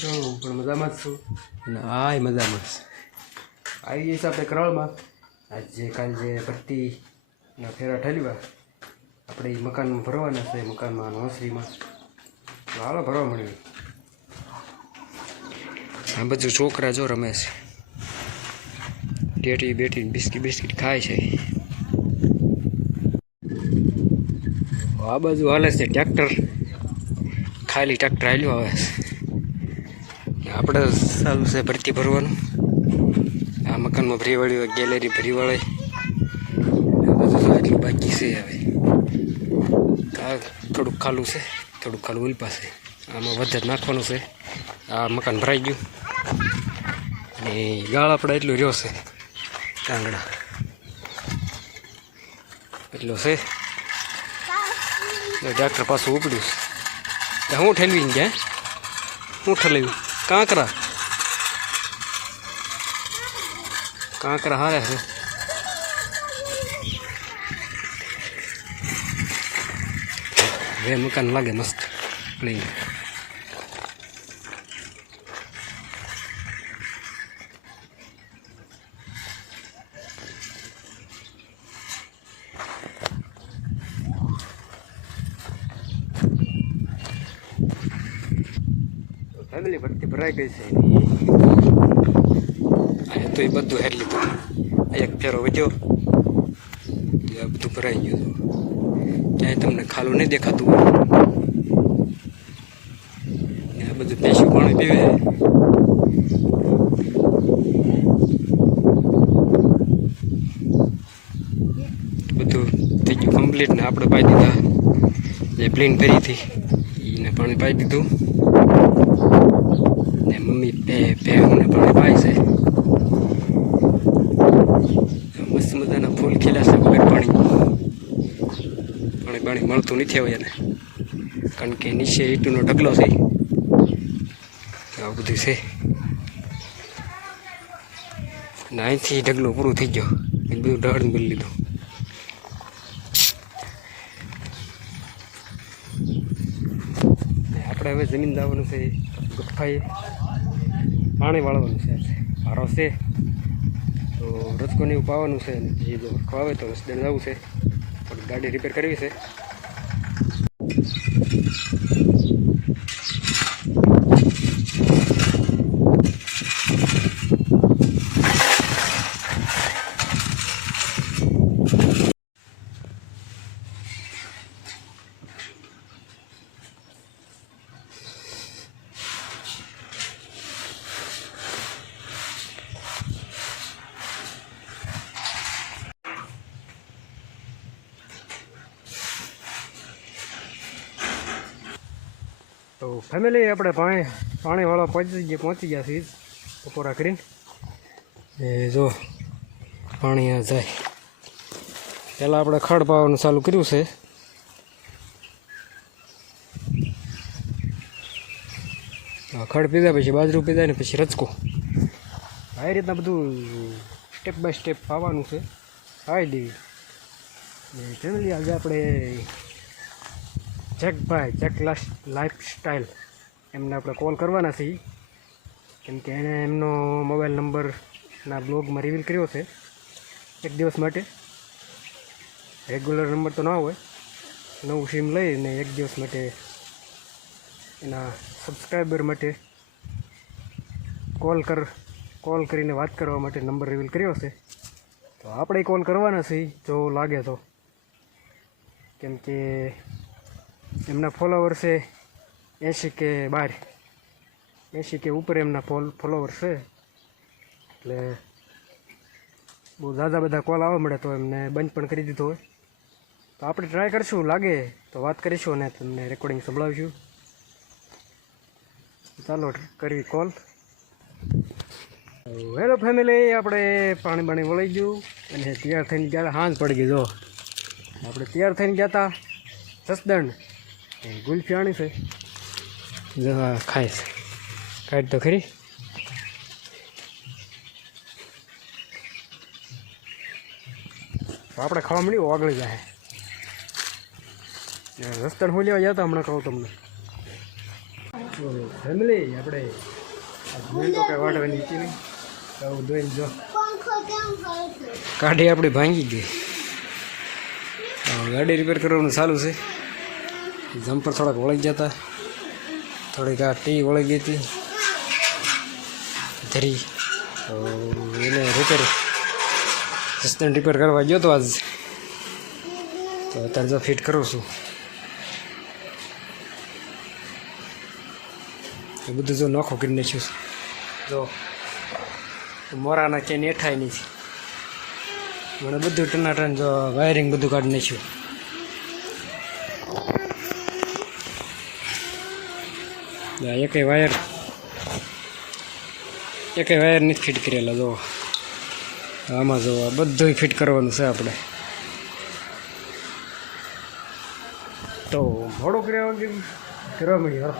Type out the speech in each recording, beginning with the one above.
છો? હું પણ મજામાં જ છું અને આ મજામાં છે. આવી જઈશ આપણે કરાળમાં. આજે કાલ જે પટ્ટીના ફેરા ઠેલવા આપણે એ મકાનમાં ભરવાના છે, મકાનમાં નોસરીમાં. હાલો ભરવા મળ્યું. આ બધું છોકરા જો રમે છે, ટેટી બેટી બિસ્કિટ ખાય છે. આ બાજુ હાલે છે ટ્રેક્ટર, ખાલી ટ્રેક્ટર હાલ્યું આવે છે. આપણે ચાલુ છે ભરતી ભરવાનું. આ મકાનમાં ભરી વાળી ગેલેરી ભરી વાળે એટલું બાકી છે. હવે આ થોડુંક ખાલું છે, થોડુંક ખાલું ઉલ પાસે. આમાં વધારે નાખવાનું છે. આ મકાન ભરાઈ ગયું અને ગાળ આપણે એટલું રહ્યો છે, કાંગડા એટલો છે. ટ્રેક્ટર પાછું ઉપડ્યું છે. હું ઠેલવી ગયા, હું ઠેલાવ્યું કાંકરા કાંકરા હારે છે. હવે મકાન લાગે મસ્ત ક્લીન. ફેમિલી ભરતી ભરાઈ ગઈ છે. તો એ બધું હેર લીધું. એક ફેરો વધ્યો, એ બધું ભરાઈ ગયું. ક્યાંય તમને ખાલું નહીં દેખાતું. આ બધું પૈસું પાણી પીવે. બધું થઈ ગયું કમ્પ્લીટ. ને આપણે પાઈ દીધા જે પ્લેન ભરી હતી એને પાણી પાઈ દીધું. ને મમ્મી ભેહુંને પાણી પાય છે. મસ્ત મજાના ફૂલ ખીલા છે વગર પાણી મળતું નથી હવે એને, કારણ કે નીચે ઈંટનો ઢગલો છે. આવું બધું છે. ને અહીંથી ઢગલો પૂરું થઈ ગયો, એ બધું ઢળ બોલી લીધું. આપણે હવે જમીન દાવાનું છે, ગફાએ પાણી વાળવાનું છે. મારો છે તો રસકોને એવું પાવાનું છે. એ જો વરખો આવે તો રસદણ જવું છે, થોડી ગાડી રિપેર કરવી છે. તો ફેમિલી આપણે પાણીવાળા પહોંચી ગયા છીએ બપોરા કરીને. એ જો પાણી આ જાય. પહેલાં આપણે ખડ પાવાનું ચાલુ કર્યું છે. ખડ પીધા પછી બાજરું પીધા ને પછી રચકો. આ રીતના બધું સ્ટેપ બાય સ્ટેપ પાવાનું છે. પાઈ દેવી. ફેમિલી આજે આપણે જેકભાઈ જેક લાઈફસ્ટાઈલ એમને આપણે કોલ કરવાના છીએ, કેમ કે એણે એમનો મોબાઈલ નંબરના બ્લોગમાં રિવીલ કર્યો છે એક દિવસ માટે. રેગ્યુલર નંબર તો ના હોય, નવું સિમ લઈને એક દિવસ માટે એના સબસ્ક્રાઈબર માટે કોલ કરીને વાત કરવા માટે નંબર રિવીલ કર્યો છે. તો આપણે કોલ કરવાના છીએ જો લાગે તો, કેમ કે એમના ફોલોવર છે 80 કે 80 કે ઉપર એમના ફોલોવર છે. એટલે બહુ ઝાઝા બધા કોલ આવવા મળે તો એમને બંધ પણ કરી દીધો હોય. તો આપણે ટ્રાય કરીશું, લાગે તો વાત કરીશું અને તમને રેકોર્ડિંગ સંભળાવીશું. ચાલો કરવી કોલ. હેલો ફેમિલી, આપણે પાણી વળી ગયું અને તૈયાર થઈને ગયા. હાંજ પડી ગઈ. જો આપણે તૈયાર થઈને ગયા હતા જસદણ. ગુલ્ફી આણી છે, ખાઈશ કાઢ તો ખરી. આપણે ખાવા મળ્યું ઓગળી જાય. રસ્તા હું લેવા ગયા હતા હમણાં કહું તમને. ફેમિલી આપણે મેં તો કંઈ વાટવાની હતી નહીં તો ધોઈને જો કાઢી આપણી ભાંગી ગઈ. ગાડી રિપેર કરવાનું ચાલુ છે. જમ્પર થોડાક વળી ગયા હતા, થોડીક આ ટી વળી ગઈ હતી ધરી, તો એને રિપેર કરવા ગયો હતો આજ, તો અત્યારે જો ફિટ કરું છું. એ બધું જો નોખો કરી નાખ્યું છે. જો મોરાના ચેન એઠાય નહીં, મને બધું ટનાટન જો વાયરિંગ બધું કાઢી નાખ્યું. એકેય વાયર નથી ફિટ કરેલા. જો આમાં જો બધું ફિટ કરવાનું છે આપણે. તો મોડું કરવા મળ્યું.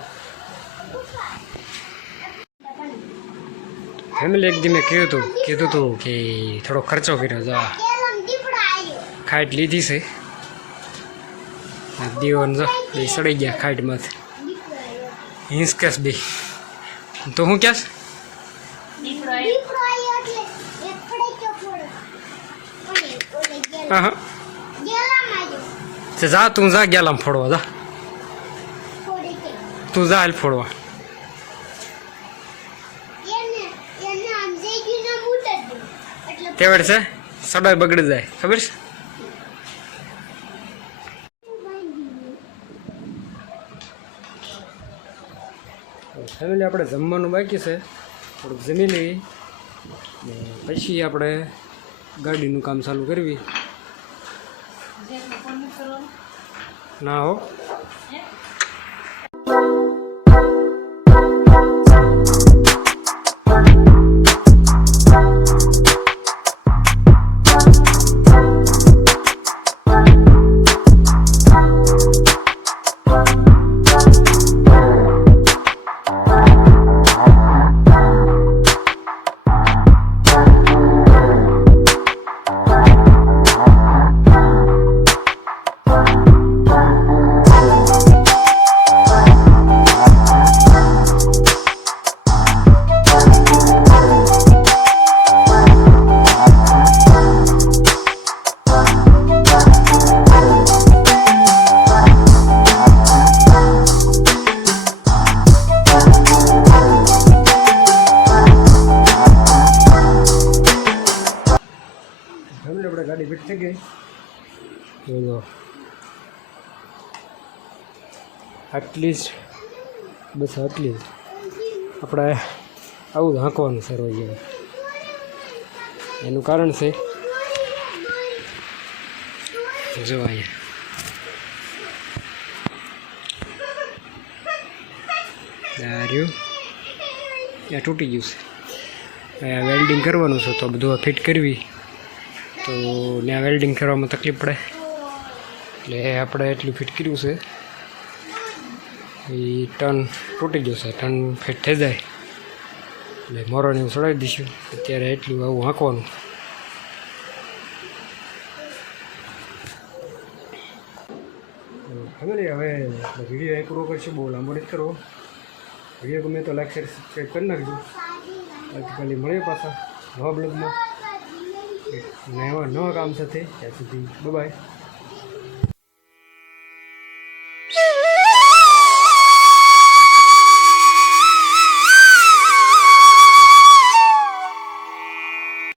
ફેમિલી એક દી મેં કીધું હતું કે થોડો ખર્ચો કર્યો. જો ખાઈટ લીધી છે, દીવન જો બે સડી ગયા ખાઈટમાંથી. હિંસ કેસ બે તો હું કેસ હા જા તું જા ગેલામ ફોડવા જા, તું જા હાલ ફોડવા. તેવડ છે સડાય બગડી જાય ખબર છે. ફેમિલી આપણે જમવાનું બાકી છે, થોડુંક જમી લેવી ને પછી આપણે ગાડીનું કામ ચાલુ કરવી. ના હો આપણે ગાડી ફિટ થઈ ગઈ. બોલો આટલી જ બસ આટલી જ આપણે આવું હાંકવાનું છે રોજ. એનું કારણ છે જો અહીંયા રહ્યું ત્યાં તૂટી ગયું છે. અહીંયા વેલ્ડિંગ કરવાનું છે, તો બધું ફિટ કરવી તો ત્યાં વેલ્ડિંગ કરવામાં તકલીફ પડે, એટલે આપણે એટલું ફિટ કર્યું છે. એ ટન તૂટી ગયું છે, ટન ફિટ થઈ જાય એટલે મોરોને એવું ચડાવી દઈશું. અત્યારે એટલું આવું હાંકવાનું. ફેમિલી હવે વિડીયો અહીં પૂરો કરશું, બહુ લાંબો નથી કરવો. વિડીયો ગમે તો લાઈક શેર સબસ્ક્રાઈબ કરી નાખજો. આવતીકાલે મળીએ પાછા નવા બ્લોગમાં નવા કામ સાથે. ત્યાં સુધી બાય.